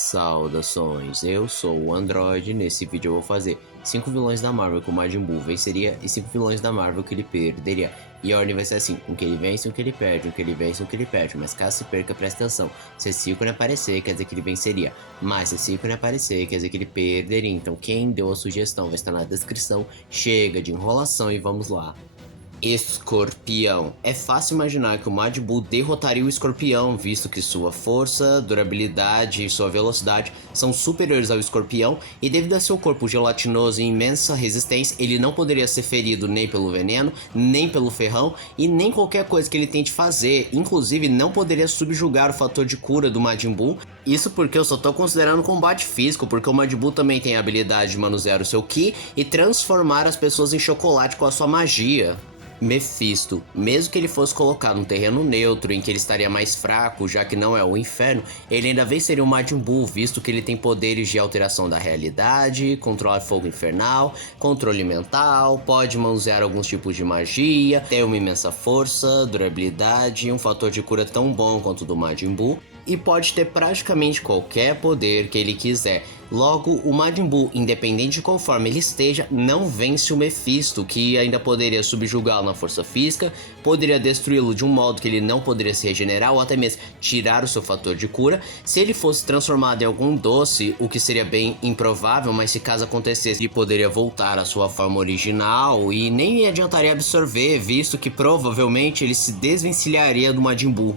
Saudações, eu sou o Android. Nesse vídeo eu vou fazer 5 vilões da Marvel que o Majin Buu venceria e 5 vilões da Marvel que ele perderia. E a ordem vai ser assim, um que ele vence, um que ele perde, um que ele vence, um que ele perde. Mas caso se perca, presta atenção, se esse ícone aparecer, quer dizer que ele venceria. Mas se esse ícone aparecer, quer dizer que ele perderia. Então quem deu a sugestão vai estar na descrição. Chega de enrolação e vamos lá. Escorpião. É fácil imaginar que o Majin Buu derrotaria o Escorpião, visto que sua força, durabilidade e sua velocidade são superiores ao Escorpião, e devido a seu corpo gelatinoso e imensa resistência, ele não poderia ser ferido nem pelo veneno, nem pelo ferrão, e nem qualquer coisa que ele tente fazer. Inclusive, não poderia subjugar o fator de cura do Majin Buu. Isso porque eu só tô considerando combate físico, porque o Majin Buu também tem a habilidade de manusear o seu Ki e transformar as pessoas em chocolate com a sua magia. Mephisto, mesmo que ele fosse colocado num terreno neutro em que ele estaria mais fraco, já que não é o inferno, ele ainda venceria o Majin Buu, visto que ele tem poderes de alteração da realidade, controlar fogo infernal, controle mental, pode manusear alguns tipos de magia, tem uma imensa força, durabilidade e um fator de cura tão bom quanto o do Majin Buu, e pode ter praticamente qualquer poder que ele quiser. Logo, o Majin Buu, independente de qual forma ele esteja, não vence o Mephisto, que ainda poderia subjugá-lo na força física, poderia destruí-lo de um modo que ele não poderia se regenerar ou até mesmo tirar o seu fator de cura. Se ele fosse transformado em algum doce, o que seria bem improvável, mas se caso acontecesse, ele poderia voltar à sua forma original e nem adiantaria absorver, visto que provavelmente ele se desvencilharia do Majin Buu.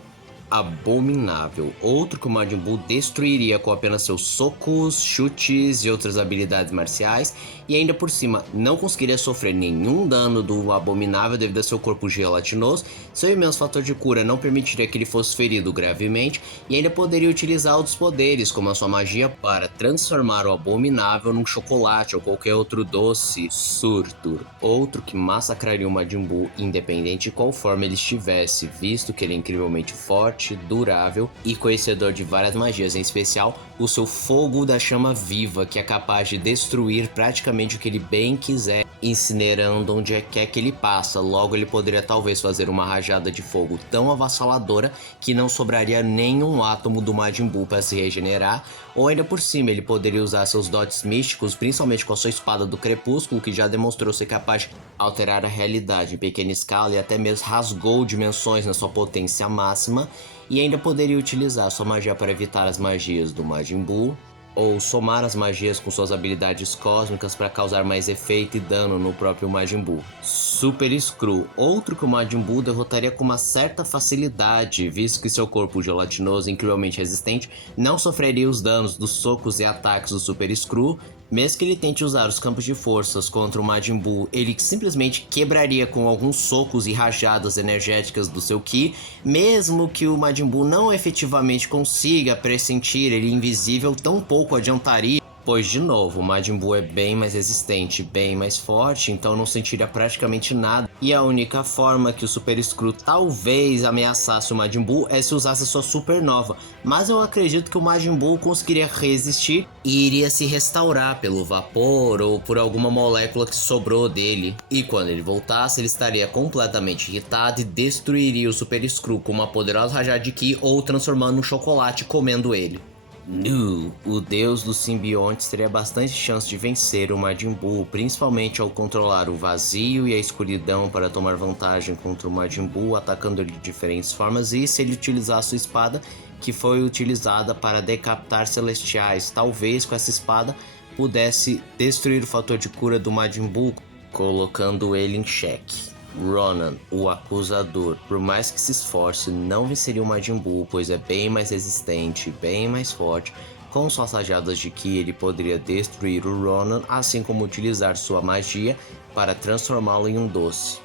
Abominável, outro que o Majin Buu destruiria com apenas seus socos, chutes e outras habilidades marciais, e ainda por cima não conseguiria sofrer nenhum dano do Abominável devido a seu corpo gelatinoso. Seu imenso fator de cura não permitiria que ele fosse ferido gravemente, e ainda poderia utilizar outros poderes, como a sua magia, para transformar o Abominável num chocolate ou qualquer outro doce. Surtur, outro que massacraria o Majin Buu independente de qual forma ele estivesse, visto que ele é incrivelmente forte, durável e conhecedor de várias magias, em especial o seu fogo da chama viva, que é capaz de destruir praticamente o que ele bem quiser, incinerando onde quer que ele passa. Logo, ele poderia talvez fazer uma rajada de fogo tão avassaladora que não sobraria nenhum átomo do Majin Buu para se regenerar, ou ainda por cima ele poderia usar seus dotes místicos, principalmente com a sua espada do crepúsculo, que já demonstrou ser capaz de alterar a realidade em pequena escala e até mesmo rasgou dimensões na sua potência máxima, e ainda poderia utilizar sua magia para evitar as magias do Majin Buu, ou somar as magias com suas habilidades cósmicas para causar mais efeito e dano no próprio Majin Buu. Super Screw, outro que o Majin Buu derrotaria com uma certa facilidade, visto que seu corpo gelatinoso e incrivelmente resistente não sofreria os danos dos socos e ataques do Super Screw. Mesmo que ele tente usar os campos de forças contra o Majin Buu, ele simplesmente quebraria com alguns socos e rajadas energéticas do seu Ki, mesmo que o Majin Buu não efetivamente consiga pressentir ele invisível, tão pouco adiantaria. Pois, de novo, o Majin Buu é bem mais resistente, bem mais forte, então não sentiria praticamente nada. E a única forma que o Super Screw talvez ameaçasse o Majin Buu é se usasse sua supernova. Mas eu acredito que o Majin Buu conseguiria resistir e iria se restaurar pelo vapor ou por alguma molécula que sobrou dele. E quando ele voltasse, ele estaria completamente irritado e destruiria o Super Screw com uma poderosa rajada de Ki ou transformando um chocolate comendo ele. Nu, o deus dos simbiontes teria bastante chance de vencer o Majin Buu, principalmente ao controlar o vazio e a escuridão para tomar vantagem contra o Majin Buu, atacando ele de diferentes formas, e se ele utilizar sua espada, que foi utilizada para decapitar celestiais. Talvez com essa espada pudesse destruir o fator de cura do Majin Buu, colocando ele em xeque. Ronan, o Acusador, por mais que se esforce, não venceria o Majin Buu, pois é bem mais resistente, bem mais forte. Com suas rajadas de Ki, ele poderia destruir o Ronan, assim como utilizar sua magia para transformá-lo em um doce.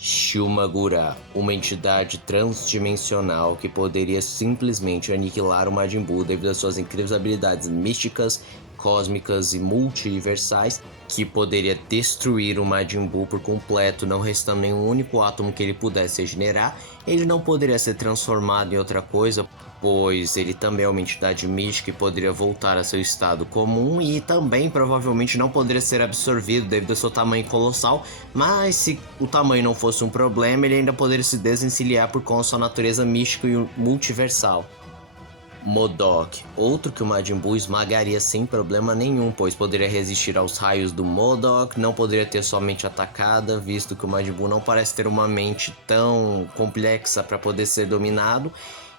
Shumagura, uma entidade transdimensional que poderia simplesmente aniquilar o Majin Buu devido às suas incríveis habilidades místicas, cósmicas e multiversais, que poderia destruir o Majin Buu por completo, não restando nenhum único átomo que ele pudesse regenerar. Ele não poderia ser transformado em outra coisa, pois ele também é uma entidade mística e poderia voltar a seu estado comum, e também provavelmente não poderia ser absorvido devido ao seu tamanho colossal, mas se o tamanho não fosse um problema, ele ainda poderia se desencilhar por conta da sua natureza mística e multiversal. MODOK, outro que o Majin Buu esmagaria sem problema nenhum, pois poderia resistir aos raios do MODOK, não poderia ter sua mente atacada, visto que o Majin Buu não parece ter uma mente tão complexa para poder ser dominado,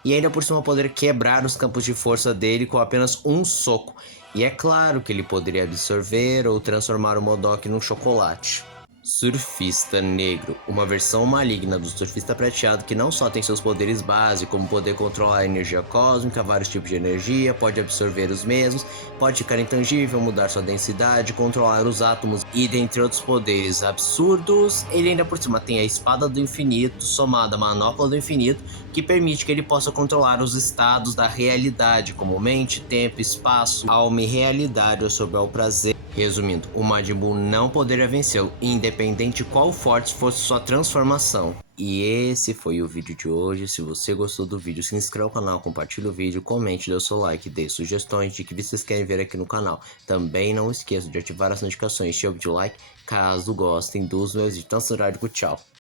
e ainda por cima poder quebrar os campos de força dele com apenas um soco. E é claro que ele poderia absorver ou transformar o MODOK num chocolate. Surfista Negro, uma versão maligna do Surfista Prateado que não só tem seus poderes básicos, como poder controlar a energia cósmica, vários tipos de energia, pode absorver os mesmos, pode ficar intangível, mudar sua densidade, controlar os átomos e dentre outros poderes absurdos. Ele ainda por cima tem a Espada do Infinito, somada à Manopla do Infinito, que permite que ele possa controlar os estados da realidade, como mente, tempo, espaço, alma e realidade ao seu bel prazer. Resumindo, o Majin Buu não poderia vencê-lo, independente de qual forte fosse sua transformação. E esse foi o vídeo de hoje. Se você gostou do vídeo, se inscreva no canal, compartilhe o vídeo, comente, dê o seu like, dê sugestões de que vocês querem ver aqui no canal. Também não esqueça de ativar as notificações, chame de like, caso gostem dos meus vídeos. Então, tchau.